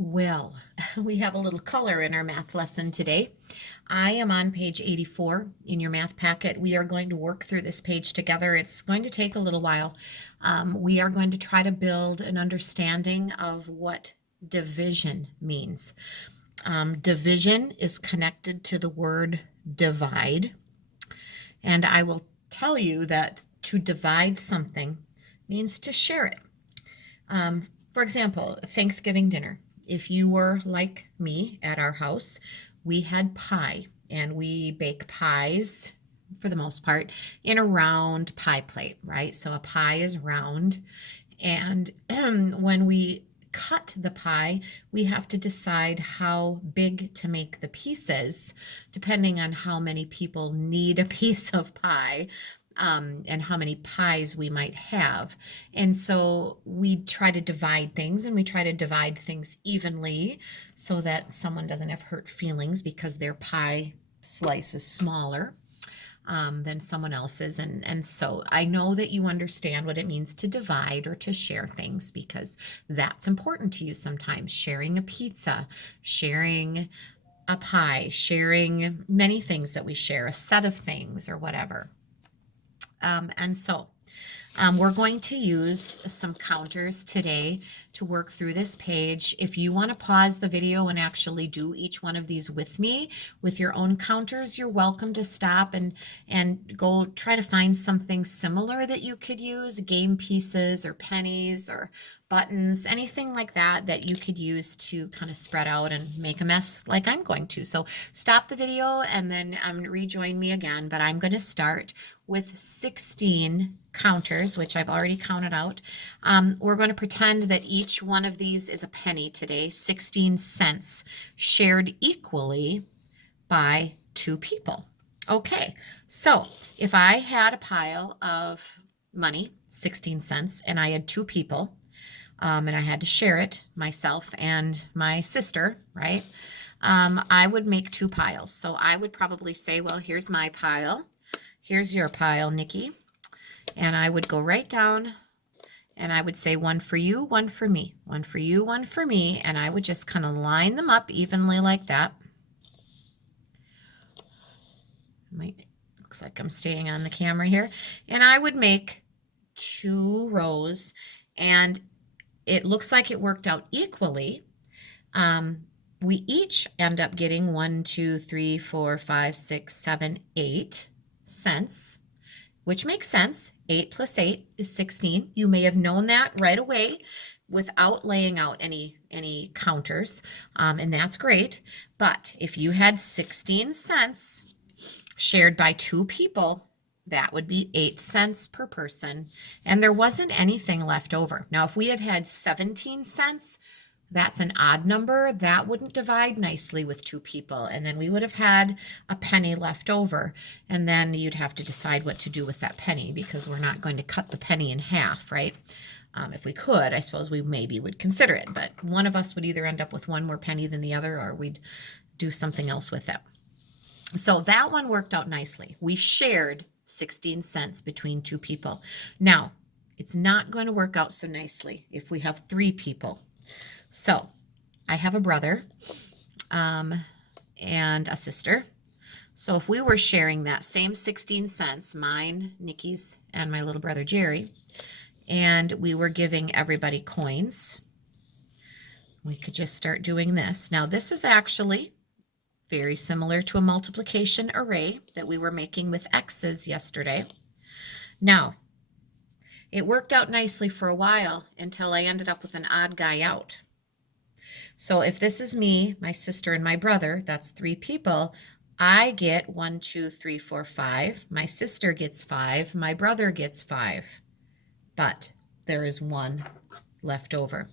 Well, we have a little color in our math lesson today. I am on page 84 in your math packet. We are going to work through this page together. It's going to take a little while. We are going to try to build an understanding of what division means. Division is connected to the word divide, and I will tell you that to divide something means to share it. For example, Thanksgiving dinner. If you were like me at our house, we had pie, and we bake pies for the most part in a round pie plate, right? So a pie is round, and when we cut the pie, we have to decide how big to make the pieces, depending on how many people need a piece of pie. And how many pies we might have. And so we try to divide things, and we try to divide things evenly so that someone doesn't have hurt feelings because their pie slice is smaller than someone else's. And so I know that you understand what it means to divide or to share things, because that's important to you sometimes. Sharing a pizza, sharing a pie, sharing many things that we share, a set of things or whatever. We're going to use some counters today to work through this page. If you want to pause the video and actually do each one of these with me with your own counters, you're welcome to stop and go try to find something similar that you could use, game pieces or pennies or buttons, anything like that that you could use to kind of spread out and make a mess like I'm going to. So stop the video and then rejoin me again, but I'm going to start with 16 counters, which I've already counted out. We're going to pretend that each one of these is a penny today, 16 cents shared equally by two people. Okay, so if I had a pile of money, 16 cents, and I had two people, and I had to share it, myself and my sister, right? I would make two piles. So I would probably say, well, here's my pile. Here's your pile, Nikki. And I would go right down and I would say one for you, one for me, one for you, one for me. And I would just kind of line them up evenly like that. Looks like I'm staying on the camera here. And I would make two rows, and it looks like it worked out equally. We each end up getting 1, 2, 3, 4, 5, 6, 7, 8 cents, which makes sense. 8 plus 8 is 16. You may have known that right away without laying out any counters, and that's great. But if you had 16 cents shared by two people, that would be 8 cents per person, and there wasn't anything left over. Now, if we had had 17 cents, that's an odd number. That wouldn't divide nicely with two people, and then we would have had a penny left over, and then you'd have to decide what to do with that penny, because we're not going to cut the penny in half, right? If we could, I suppose we maybe would consider it, but one of us would either end up with one more penny than the other, or we'd do something else with it. So that one worked out nicely. We shared 16 cents between two people. Now, it's not going to work out so nicely if we have three people. So I have a brother and a sister. So if we were sharing that same 16 cents, mine, Nikki's, and my little brother Jerry, and we were giving everybody coins, we could just start doing this. Now, this is actually very similar to a multiplication array that we were making with X's yesterday. Now, it worked out nicely for a while until I ended up with an odd guy out. So if this is me, my sister, and my brother, that's three people, I get 1, 2, 3, 4, 5. My sister gets 5. My brother gets 5. But there is one left over.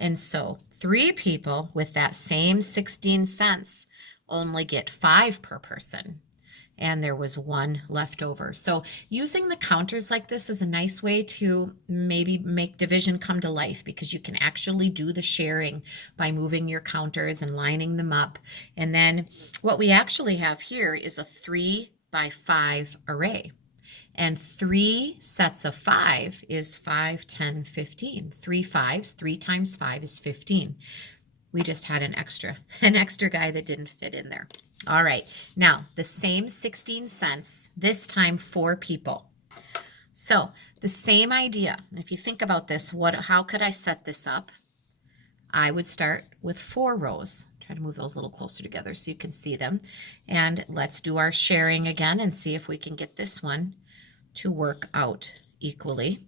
And so three people with that same 16 cents only get 5 per person, and there was one left over. So using the counters like this is a nice way to maybe make division come to life, because you can actually do the sharing by moving your counters and lining them up. And then what we actually have here is a 3 by 5 array. And 3 sets of 5 is 5, 10, 15. 3 5s, 3 times 5 is 15. We just had an extra guy that didn't fit in there. All right, now the same 16 cents, this time 4 people. So the same idea. If you think about this, how could I set this up? I would start with 4 rows. Try to move those a little closer together so you can see them. And let's do our sharing again and see if we can get this one to work out equally.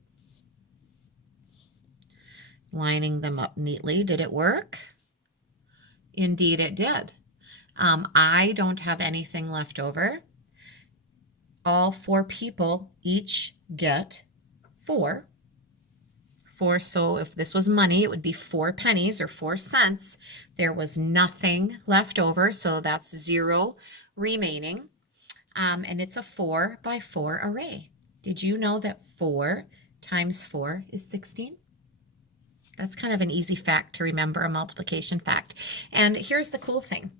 Lining them up neatly. Did it work? Indeed it did. I don't have anything left over. All 4 people each get 4. So if this was money, it would be 4 pennies or 4 cents. There was nothing left over, so that's 0 remaining. And it's a 4 by 4 array. Did you know that 4 times 4 is 16? That's kind of an easy fact to remember, a multiplication fact. And here's the cool thing.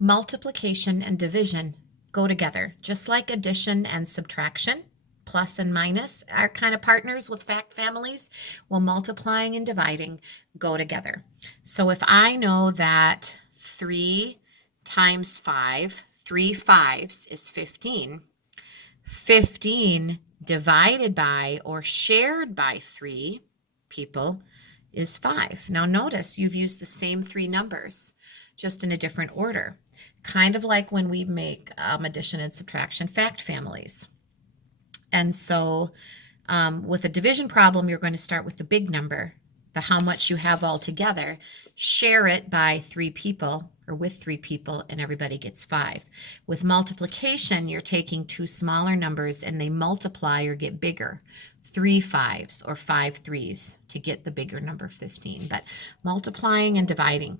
Multiplication and division go together, just like addition and subtraction. Plus and minus are kind of partners with fact families. Well, multiplying and dividing go together. So if I know that 3 times 5, 3 5s is 15, 15 divided by or shared by 3 people is 5. Now notice you've used the same 3 numbers, just in a different order. Kind of like when we make addition and subtraction fact families. And so with a division problem, you're going to start with the big number, the how much you have all together, share it by 3 people or with 3 people, and everybody gets 5. With multiplication, you're taking 2 smaller numbers and they multiply or get bigger, 3 5s or 5 3s to get the bigger number 15. But multiplying and dividing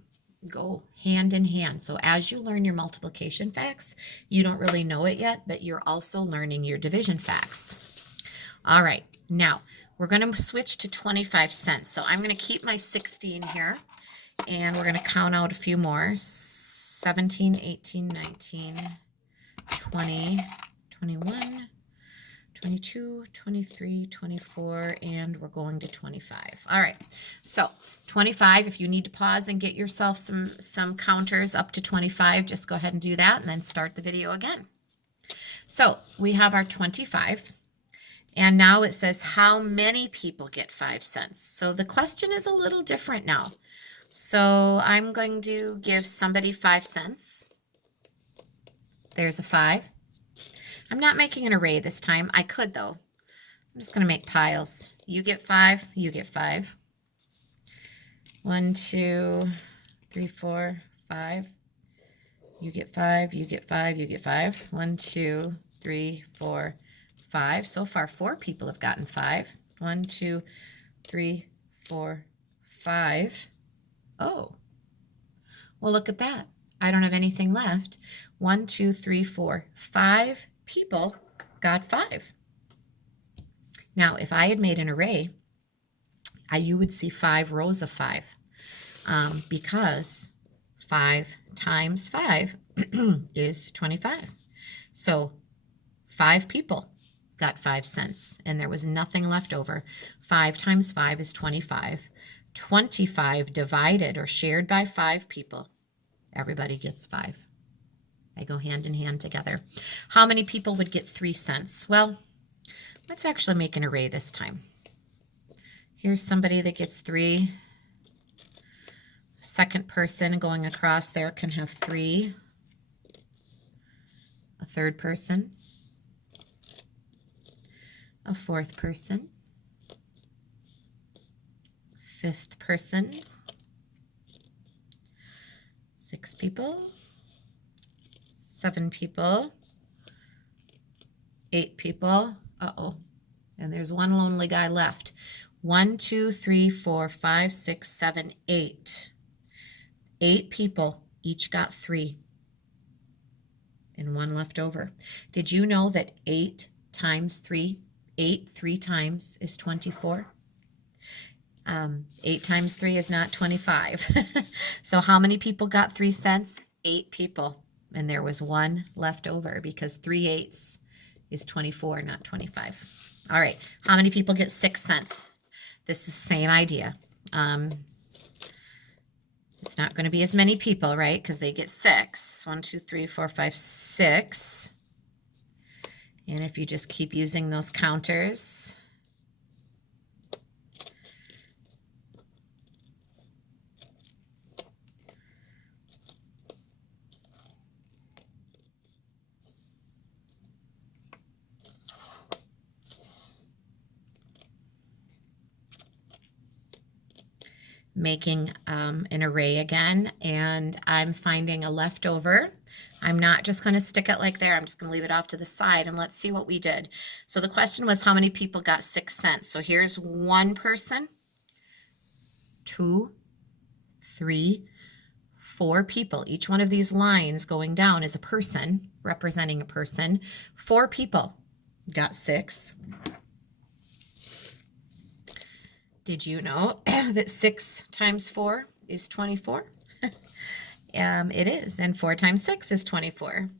go hand in hand. So as you learn your multiplication facts, you don't really know it yet, but you're also learning your division facts. All right, now we're going to switch to 25 cents. So I'm going to keep my 16 here, and we're going to count out a few more. 17, 18, 19, 20, 21, 22, 23, 24, and we're going to 25. All right, so 25, if you need to pause and get yourself some counters up to 25, just go ahead and do that and then start the video again. So we have our 25, and now it says how many people get 5 cents. So the question is a little different now. So I'm going to give somebody 5 cents. There's a 5. I'm not making an array this time. I could though. I'm just going to make piles. You get 5, you get 5. 1, 2, 3, 4, 5. You get 5, you get 5, you get 5. 1, 2, 3, 4, 5. So far, 4 people have gotten 5. 1, 2, 3, 4, 5. Oh, well, look at that. I don't have anything left. 1, 2, 3, 4, 5 people got 5. Now, if I had made an array, you would see 5 rows of 5 because 5 times 5 is 25. So 5 people got 5 cents and there was nothing left over. 5 times 5 is 25. 25 divided or shared by 5 people. Everybody gets 5. They go hand in hand together. How many people would get 3 cents? Well, let's actually make an array this time. Here's somebody that gets 3. Second person going across there can have 3. A third person. A fourth person. Fifth person. 6 people. 7 people. 8 people. Uh-oh. And there's one lonely guy left. 1, 2, 3, 4, 5, 6, 7, 8. 8 people each got 3. And 1 left over. Did you know that 8 times 3, 8 3 times is 24? 8 times 3 is not 25. So how many people got 3 cents? 8 people. And there was 1 left over because 3 eighths is 24, not 25. All right. How many people get 6 cents? This is the same idea. It's not going to be as many people, right? Because they get 6. 1, 2, 3, 4, 5, 6. And if you just keep using those counters, making an array again, and I'm finding a leftover. I'm not just going to stick it like there. I'm just going to leave it off to the side, and let's see what we did. So the question was how many people got 6 cents. So here's 1 person, 2, 3, 4 people. Each one of these lines going down is a person, representing a person. 4 people got 6. Did you know that 6 times 4 is 24? It is, and 4 times 6 is 24.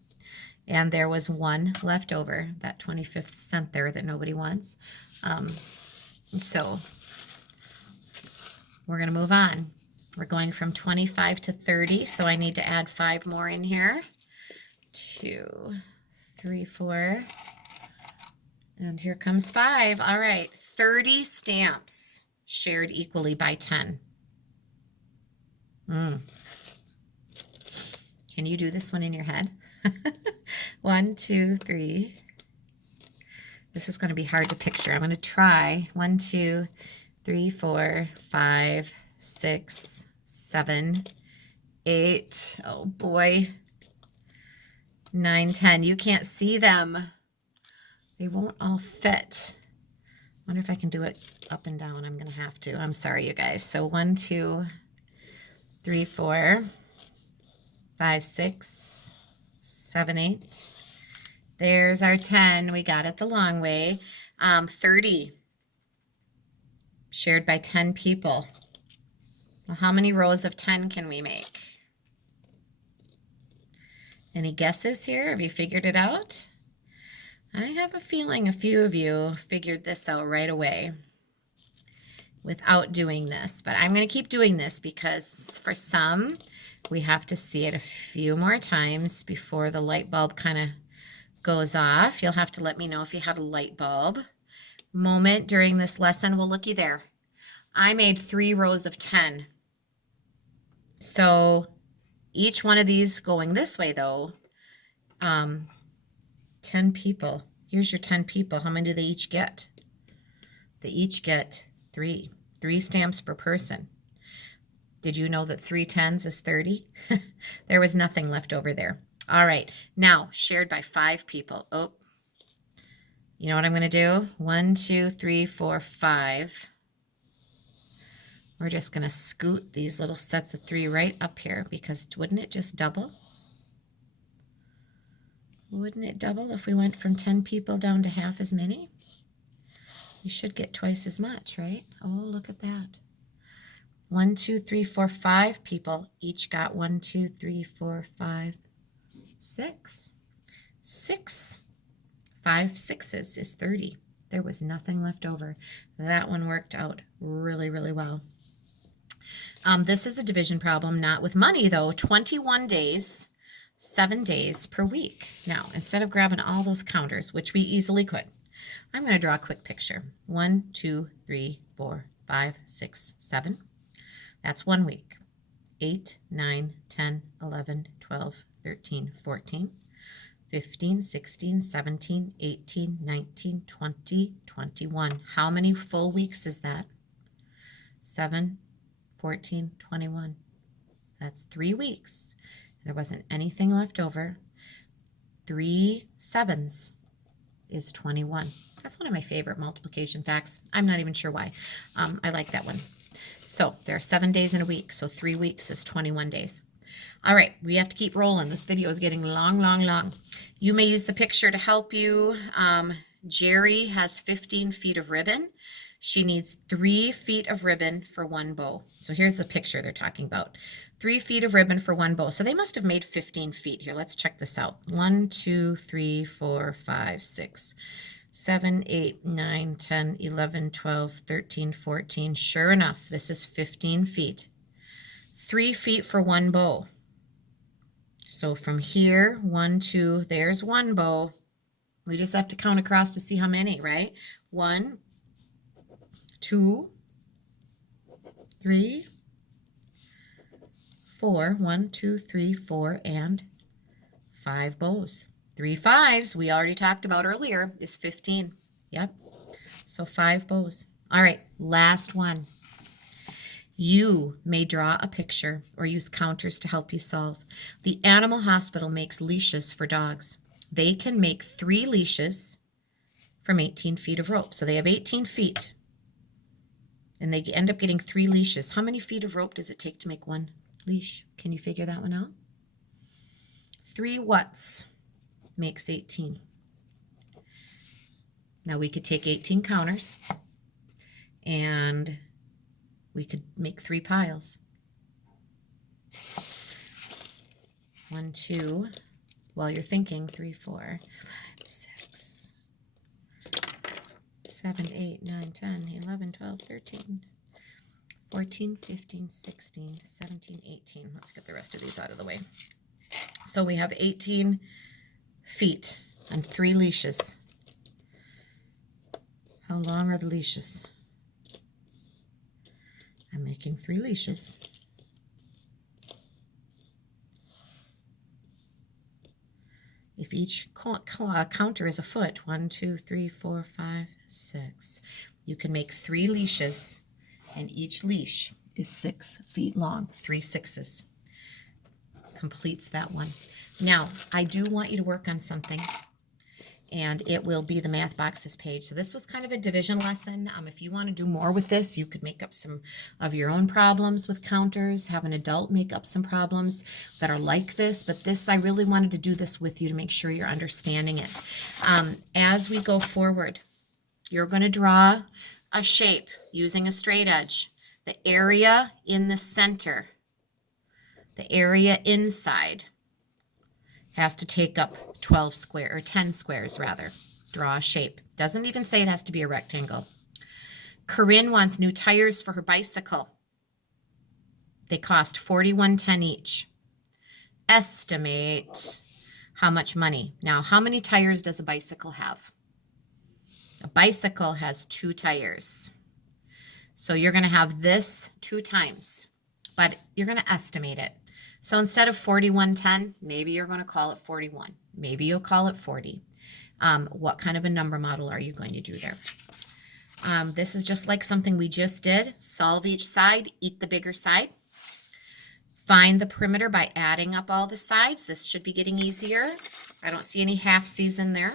And there was 1 left over, that 25th cent there that nobody wants. So we're going to move on. We're going from 25 to 30, so I need to add 5 more in here. 2, 3, 4, and here comes 5. All right, 30 stamps shared equally by 10. Can you do this one in your head? 1, 2, 3. This is going to be hard to picture. I'm going to try. 1, 2, 3, 4, 5, 6, 7, 8. Oh boy. 9, 10. You can't see them. They won't all fit. I wonder if I can do it up and down. I'm going to have to. I'm sorry, you guys. So 1, 2, 3, 4, 5, 6, 7, 8. There's our 10. We got it the long way. 30 shared by 10 people. Well, how many rows of 10 can we make? Any guesses here? Have you figured it out? I have a feeling a few of you figured this out right away without doing this, but I'm going to keep doing this because for some, we have to see it a few more times before the light bulb kind of goes off. You'll have to let me know if you had a light bulb moment during this lesson. Well, looky there. I made 3 rows of 10. So each one of these going this way, though, 10 people. Here's your 10 people. How many do they each get? They each get 3. 3 stamps per person. Did you know that 3 10s is 30? There was nothing left over there. All right. Now, shared by 5 people. Oh, you know what I'm going to do? 1, 2, 3, 4, 5. We're just going to scoot these little sets of 3 right up here because wouldn't it just double? Wouldn't it double if we went from 10 people down to half as many? You should get twice as much, right? Oh, look at that. 1, 2, 3, 4, 5 people each got 1, 2, 3, 4, 5, 6. 6. 5 6s is 30. There was nothing left over. That one worked out really, really well. This is a division problem, not with money though. 21 days, 7 days per week. Now, instead of grabbing all those counters, which we easily could, I'm going to draw a quick picture. 1, 2, 3, 4, 5, 6, 7. That's 1 week. 8, 9, 10, 11, 12, 13, 14, 15, 16, 17, 18, 19, 20, 21. How many full weeks is that? 7, 14, 21. That's 3 weeks. There wasn't anything left over. 3 7s is 21. That's one of my favorite multiplication facts. I'm not even sure why. I like that one. So there are 7 days in a week, so 3 weeks is 21 days. All right, we have to keep rolling. This video is getting long, long, long. You may use the picture to help you. Jerry has 15 feet of ribbon. She needs 3 feet of ribbon for 1 bow. So here's the picture they're talking about. 3 feet of ribbon for 1 bow. So they must have made 15 feet here. Let's check this out. 1, 2, 3, 4, 5, 6, 7, 8, 9, 10, 11, 12, 13, 14. Sure enough, this is 15 feet. 3 feet for one bow. So from here, 1, 2, there's one bow. We just have to count across to see how many, right? 1, 2, 3, 4. 1, 2, 3, 4, and 5 bows. 3 5s, we already talked about earlier, is 15. Yep. So 5 bows. All right, last one. You may draw a picture or use counters to help you solve. The animal hospital makes leashes for dogs. They can make 3 leashes from 18 feet of rope. So they have 18 feet, and they end up getting 3 leashes. How many feet of rope does it take to make one leash? Can you figure that one out? 3 what's makes 18. Now we could take 18 counters and we could make 3 piles. 1, 2, while you're thinking, 3, 4, 5, 6, 7, 8, 9, 10, 11, 12, 13, 14, 15, 16, 17, 18. Let's get the rest of these out of the way. So we have 18 feet and 3 leashes. How long are the leashes? I'm making 3 leashes. If each counter is a foot, 1, 2, 3, 4, 5, 6, you can make 3 leashes, and each leash is 6 feet long. 3 6s completes that one. Now, I do want you to work on something, and it will be the Math Boxes page. So this was kind of a division lesson. If you want to do more with this, you could make up some of your own problems with counters, have an adult make up some problems that are like this, but this, I really wanted to do this with you to make sure you're understanding it. As we go forward, you're going to draw a shape using a straight edge. The area in the center, the area inside, has to take up 12 square or 10 squares rather. Draw a shape. Doesn't even say it has to be a rectangle. Corinne wants new tires for her bicycle. They cost $41.10 each. Estimate how much money. Now, how many tires does a bicycle have? A bicycle has 2 tires. So you're going to have this 2 times, but you're going to estimate it. So instead of 41.10, maybe you're going to call it 41. Maybe you'll call it 40. What kind of a number model are you going to do there? This is just like something we just did. Solve each side, eat the bigger side. Find the perimeter by adding up all the sides. This should be getting easier. I don't see any half-C's in there.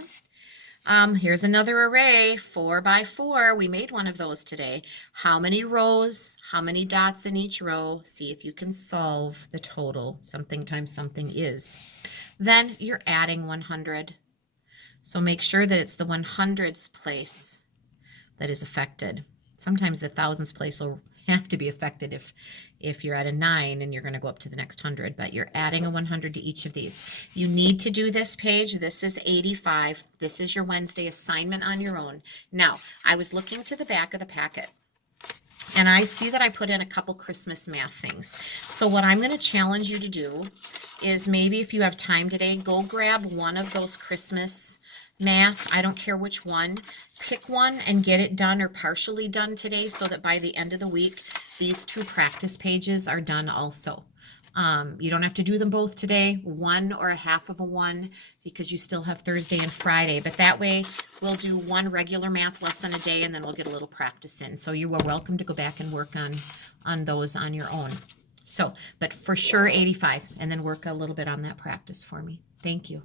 Here's another array, 4 by 4. We made one of those today. How many rows? How many dots in each row? See if you can solve the total. Something times something is. Then you're adding 100. So make sure that it's the 100s place that is affected. Sometimes the thousands place will have to be affected if you're at a 9 and you're going to go up to the next 100, but you're adding a 100 to each of these. You need to do this page. This is 85. This is your Wednesday assignment on your own. Now, I was looking to the back of the packet, and I see that I put in a couple Christmas math things. So what I'm going to challenge you to do is, maybe if you have time today, go grab one of those Christmas math. I don't care which one. Pick one and get it done or partially done today, so that by the end of the week, these 2 practice pages are done also. You don't have to do them both today, 1 or a half of a 1, because you still have Thursday and Friday. But that way, we'll do 1 regular math lesson a day, and then we'll get a little practice in. So you are welcome to go back and work on those on your own. So, but for sure 85, and then work a little bit on that practice for me. Thank you.